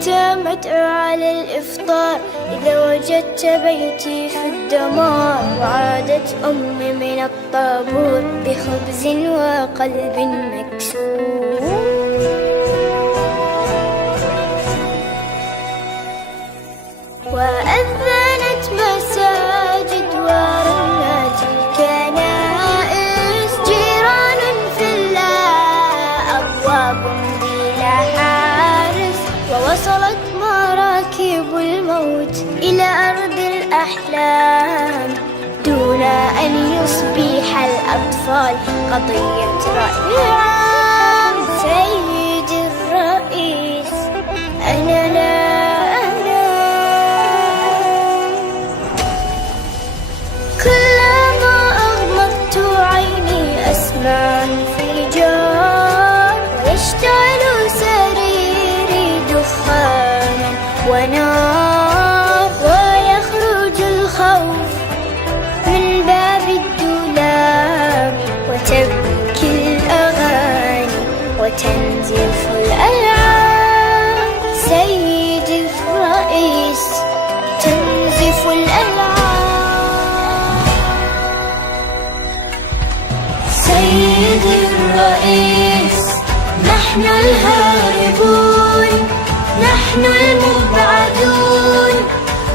كنت مدعو على الإفطار إذا وجدت بيتي في الدمار. وعادت أمي من الطابور بخبز وقلب مكسور. وأذنت مساجد ورنت الكنائس. جيران في الله أبواب بلا حارس. ووصلت مراكب الموت إلى أرض الأحلام دون أن يصبح الأطفال قضية رأي عام. سيد الرئيس أنا لا أنام. كلما أغمضت عيني أسمع انفجار. ويشتعل سريري دخانا ونار. ويخرج الخوف من باب الدولاب. وتبكي الأغاني وتنزف الألعاب. سيد الرئيس تنزف الألعاب. سيد الرئيس نحن الهاربون. نحن المبعدون.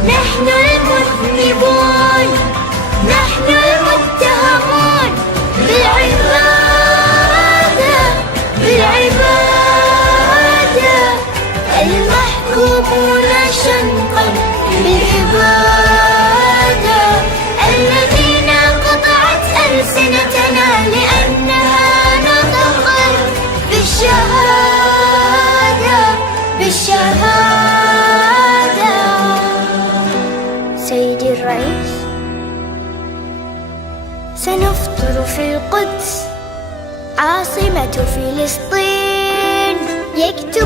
نحن المذنبون. نحن المتهمون بالعبادة. بالعبادة المحكومون شنقا بالإبادة. الذين قطعت ألسنتنا لأنها نطقت بالشهادة. بالشهادة. سيدي الرئيس سنفطر في القدس عاصمة فلسطين. يكتب